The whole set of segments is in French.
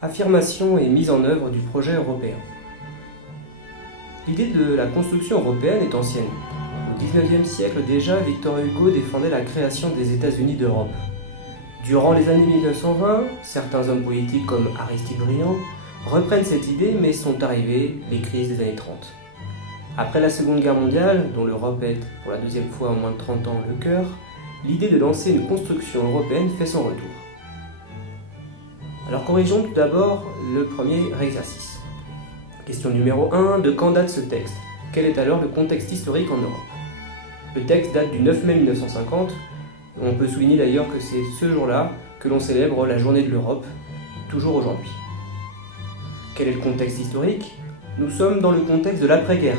Affirmation et mise en œuvre du projet européen. L'idée de la construction européenne est ancienne. Au XIXe siècle déjà, Victor Hugo défendait la création des États-Unis d'Europe. Durant les années 1920, certains hommes politiques comme Aristide Briand reprennent cette idée, mais sont arrivées les crises des années 30. Après la Seconde Guerre mondiale, dont l'Europe est pour la deuxième fois en moins de 30 ans le cœur, l'idée de lancer une construction européenne fait son retour. Alors corrigeons tout d'abord le premier exercice. Question numéro 1, de quand date ce texte? Quel est alors le contexte historique en Europe? Le texte date du 9 mai 1950, on peut souligner d'ailleurs que c'est ce jour-là que l'on célèbre la journée de l'Europe, toujours aujourd'hui. Quel est le contexte historique? Nous sommes dans le contexte de l'après-guerre.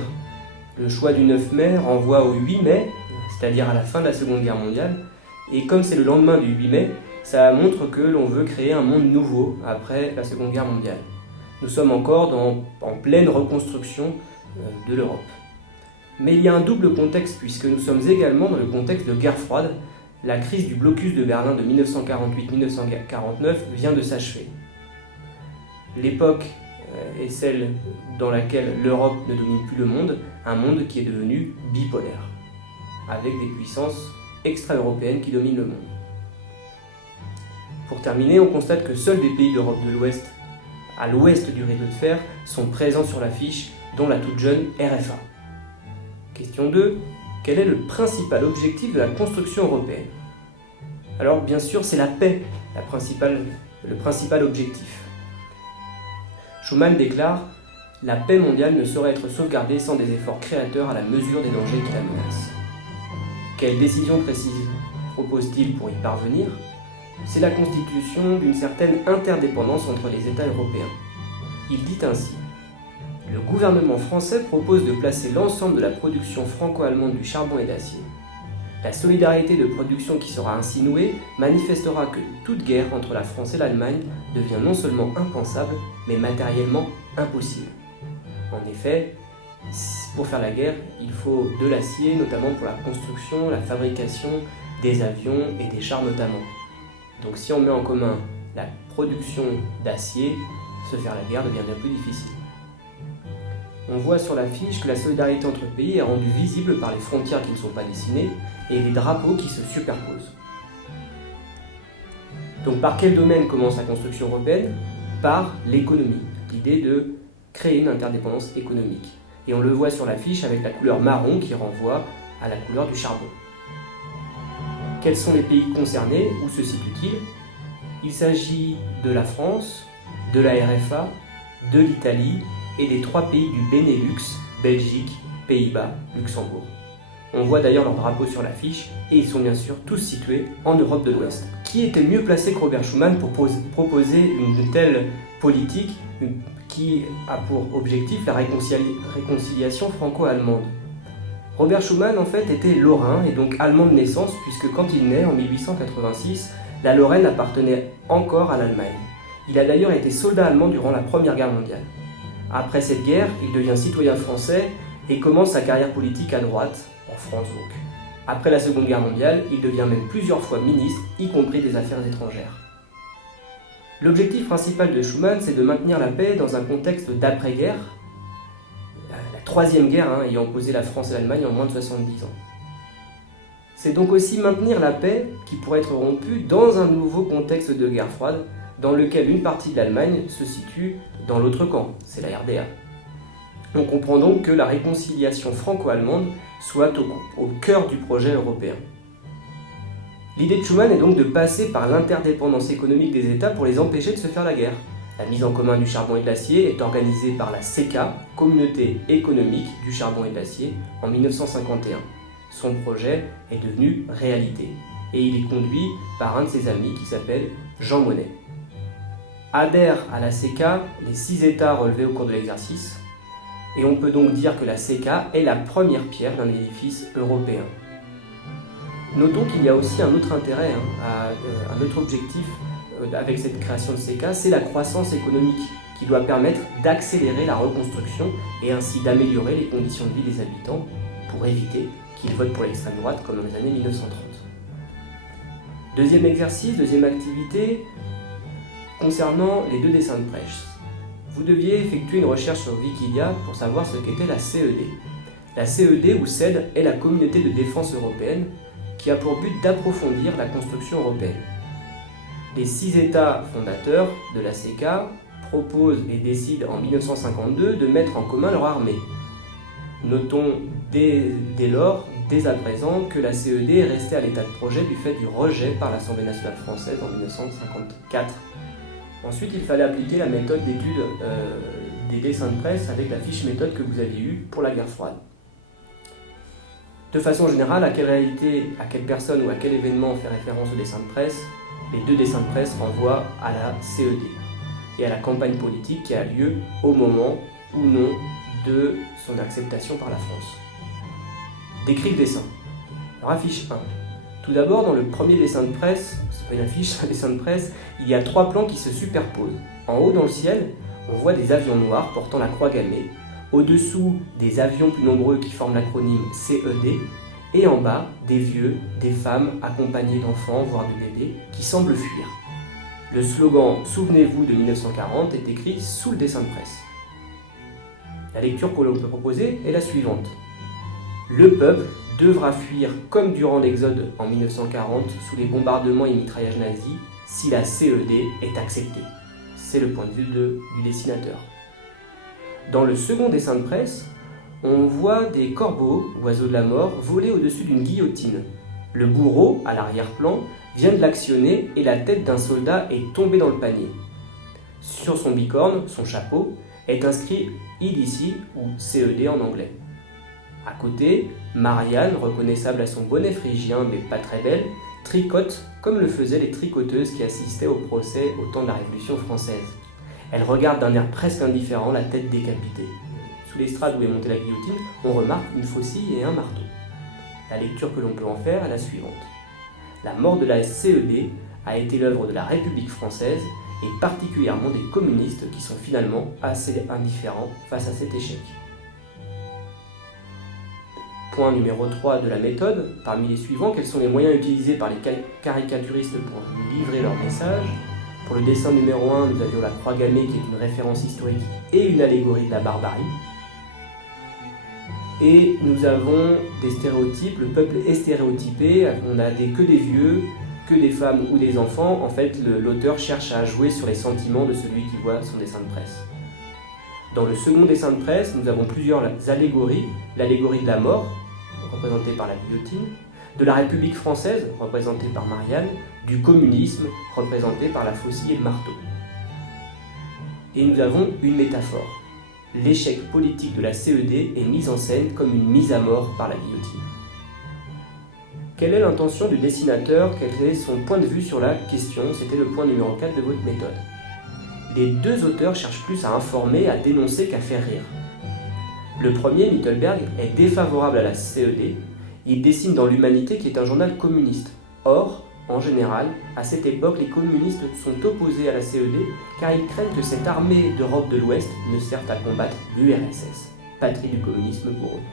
Le choix du 9 mai renvoie au 8 mai, c'est-à-dire à la fin de la Seconde Guerre mondiale, et comme c'est le lendemain du 8 mai, ça montre que l'on veut créer un monde nouveau après la Seconde Guerre mondiale. Nous sommes encore en pleine reconstruction de l'Europe. Mais il y a un double contexte puisque nous sommes également dans le contexte de guerre froide. La crise du blocus de Berlin de 1948-1949 vient de s'achever. L'époque est celle dans laquelle l'Europe ne domine plus le monde, un monde qui est devenu bipolaire, avec des puissances extra-européennes qui dominent le monde. Pour terminer, on constate que seuls des pays d'Europe de l'Ouest, à l'ouest du rideau de fer, sont présents sur l'affiche, dont la toute jeune RFA. Question 2. Quel est le principal objectif de la construction européenne? Alors bien sûr, c'est la paix, le principal objectif. Schuman déclare « La paix mondiale ne saurait être sauvegardée sans des efforts créateurs à la mesure des dangers qui la menacent. » Quelle décision précise propose-t-il pour y parvenir? C'est la constitution d'une certaine interdépendance entre les États européens. Il dit ainsi: le gouvernement français propose de placer l'ensemble de la production franco-allemande du charbon et d'acier. La solidarité de production qui sera ainsi nouée manifestera que toute guerre entre la France et l'Allemagne devient non seulement impensable, mais matériellement impossible. En effet, pour faire la guerre, il faut de l'acier, notamment pour la construction, la fabrication des avions et des chars notamment. Donc si on met en commun la production d'acier, se faire la guerre devient bien plus difficile. On voit sur l'affiche que la solidarité entre pays est rendue visible par les frontières qui ne sont pas dessinées et les drapeaux qui se superposent. Donc par quel domaine commence la construction européenne? Par l'économie, l'idée de créer une interdépendance économique. Et on le voit sur l'affiche avec la couleur marron qui renvoie à la couleur du charbon. Quels sont les pays concernés? Où se situent-ils? Il s'agit de la France, de la RFA, de l'Italie et des 3 pays du Benelux, Belgique, Pays-Bas, Luxembourg. On voit d'ailleurs leurs drapeaux sur l'affiche et ils sont bien sûr tous situés en Europe de l'Ouest. Qui était mieux placé que Robert Schuman pour proposer une telle politique qui a pour objectif la réconciliation franco-allemande? Robert Schuman en fait était lorrain et donc allemand de naissance puisque quand il naît en 1886, la Lorraine appartenait encore à l'Allemagne. Il a d'ailleurs été soldat allemand durant la Première Guerre mondiale. Après cette guerre, il devient citoyen français et commence sa carrière politique à droite, en France donc. Après la Seconde Guerre mondiale, il devient même plusieurs fois ministre, y compris des Affaires étrangères. L'objectif principal de Schuman, c'est de maintenir la paix dans un contexte d'après-guerre, la troisième guerre ayant opposé la France et l'Allemagne en moins de 70 ans. C'est donc aussi maintenir la paix qui pourrait être rompue dans un nouveau contexte de guerre froide, dans lequel une partie de l'Allemagne se situe dans l'autre camp, c'est la RDA. On comprend donc que la réconciliation franco-allemande soit au cœur du projet européen. L'idée de Schuman est donc de passer par l'interdépendance économique des États pour les empêcher de se faire la guerre. La mise en commun du charbon et de l'acier est organisée par la CECA, Communauté économique du charbon et de l'acier, en 1951. Son projet est devenu réalité et il est conduit par un de ses amis qui s'appelle Jean Monnet. Adhèrent à la CECA les 6 États relevés au cours de l'exercice et on peut donc dire que la CECA est la première pierre d'un édifice européen. Notons qu'il y a aussi un autre intérêt, un autre objectif avec cette création de CECA, c'est la croissance économique qui doit permettre d'accélérer la reconstruction et ainsi d'améliorer les conditions de vie des habitants pour éviter qu'ils votent pour l'extrême droite comme dans les années 1930. Deuxième exercice, deuxième activité, Concernant les deux dessins de presse, vous deviez effectuer une recherche sur Wikipédia pour savoir ce qu'était la CED. La CED ou CED est la communauté de défense européenne qui a pour but d'approfondir la construction européenne. Les 6 États fondateurs de la CECA proposent et décident en 1952 de mettre en commun leur armée. Notons dès lors, dès à présent, que la CED est restée à l'état de projet du fait du rejet par l'Assemblée nationale française en 1954. Ensuite, il fallait appliquer la méthode d'étude des dessins de presse avec la fiche méthode que vous aviez eue pour la guerre froide. De façon générale, à quelle réalité, à quelle personne ou à quel événement fait référence au dessin de presse? Les deux dessins de presse renvoient à la CED et à la campagne politique qui a lieu au moment ou non de son acceptation par la France. Décrit le dessin. Alors, affiche 1. Tout d'abord, dans le premier dessin de presse, c'est pas une affiche, c'est un dessin de presse, il y a 3 plans qui se superposent. En haut dans le ciel, on voit des avions noirs portant la croix gammée, au-dessous des avions plus nombreux qui forment l'acronyme CED, et en bas, des vieux, des femmes accompagnés d'enfants, voire de bébés, qui semblent fuir. Le slogan « Souvenez-vous de 1940 » est écrit sous le dessin de presse. La lecture que l'on peut proposer est la suivante. Le peuple devra fuir comme durant l'Exode en 1940 sous les bombardements et mitraillages nazis si la CED est acceptée. C'est le point de vue du dessinateur. Dans le second dessin de presse, on voit des corbeaux, oiseaux de la mort, voler au-dessus d'une guillotine. Le bourreau, à l'arrière-plan, vient de l'actionner et la tête d'un soldat est tombée dans le panier. Sur son bicorne, son chapeau, est inscrit IDC ou CED en anglais. À côté, Marianne, reconnaissable à son bonnet phrygien mais pas très belle, tricote comme le faisaient les tricoteuses qui assistaient au procès au temps de la Révolution française. Elle regarde d'un air presque indifférent la tête décapitée. Sous l'estrade où est montée la guillotine, on remarque une faucille et un marteau. La lecture que l'on peut en faire est la suivante. La mort de la CED a été l'œuvre de la République française et particulièrement des communistes qui sont finalement assez indifférents face à cet échec. Point numéro 3 de la méthode, parmi les suivants, quels sont les moyens utilisés par les caricaturistes pour livrer leur message? Pour le dessin numéro 1, nous avions la croix gammée qui est une référence historique et une allégorie de la barbarie. Et nous avons des stéréotypes, le peuple est stéréotypé, on n'a que des vieux, que des femmes ou des enfants. En fait, l'auteur cherche à jouer sur les sentiments de celui qui voit son dessin de presse. Dans le second dessin de presse, nous avons plusieurs allégories. L'allégorie de la mort, représentée par la guillotine, de la République française, représentée par Marianne, du communisme, représenté par la faucille et le marteau. Et nous avons une métaphore. L'échec politique de la CED est mis en scène comme une mise à mort par la guillotine. Quelle est l'intention du dessinateur? Quel est son point de vue sur la question? C'était le point numéro 4 de votre méthode. Les deux auteurs cherchent plus à informer, à dénoncer qu'à faire rire. Le premier, Mittelberg, est défavorable à la CED. Il dessine dans l'Humanité qui est un journal communiste. Or, en général, à cette époque, les communistes sont opposés à la CED car ils craignent que cette armée d'Europe de l'Ouest ne serve à combattre l'URSS, patrie du communisme pour eux.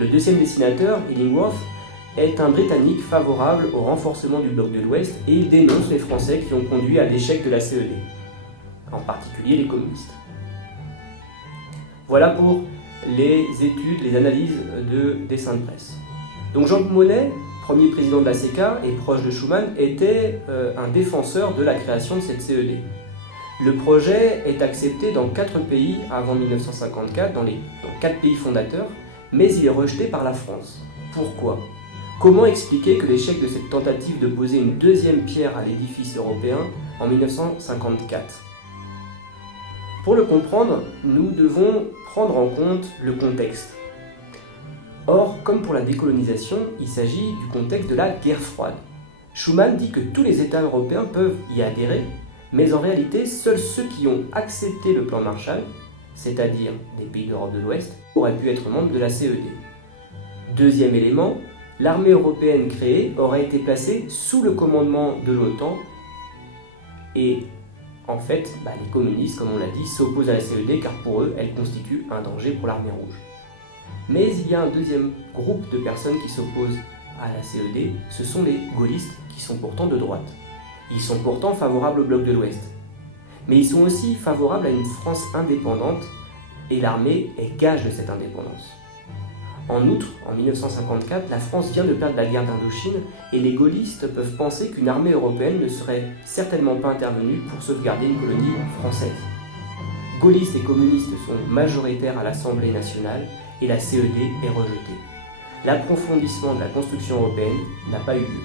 Le deuxième dessinateur, Illingworth, est un Britannique favorable au renforcement du bloc de l'Ouest et il dénonce les Français qui ont conduit à l'échec de la CED, en particulier les communistes. Voilà pour les études, les analyses de dessins de presse. Donc Jean Monnet, premier président de la CECA et proche de Schuman, était un défenseur de la création de cette CED. Le projet est accepté dans 4 pays avant 1954, dans 4 pays fondateurs, mais il est rejeté par la France. Pourquoi ? Comment expliquer que l'échec de cette tentative de poser une deuxième pierre à l'édifice européen en 1954 ? Pour le comprendre, nous devons prendre en compte le contexte. Or, comme pour la décolonisation, il s'agit du contexte de la guerre froide. Schuman dit que tous les États européens peuvent y adhérer, mais en réalité, seuls ceux qui ont accepté le plan Marshall, c'est-à-dire les pays d'Europe de l'Ouest, auraient pu être membres de la CED. Deuxième élément, l'armée européenne créée aurait été placée sous le commandement de l'OTAN et en fait, les communistes, comme on l'a dit, s'opposent à la CED car pour eux, elle constitue un danger pour l'armée rouge. Mais il y a un deuxième groupe de personnes qui s'opposent à la CED, ce sont les gaullistes qui sont pourtant de droite. Ils sont pourtant favorables au bloc de l'Ouest. Mais ils sont aussi favorables à une France indépendante, et l'armée est gage de cette indépendance. En outre, en 1954, la France vient de perdre la guerre d'Indochine et les gaullistes peuvent penser qu'une armée européenne ne serait certainement pas intervenue pour sauvegarder une colonie française. Gaullistes et communistes sont majoritaires à l'Assemblée nationale et la CED est rejetée. L'approfondissement de la construction européenne n'a pas eu lieu.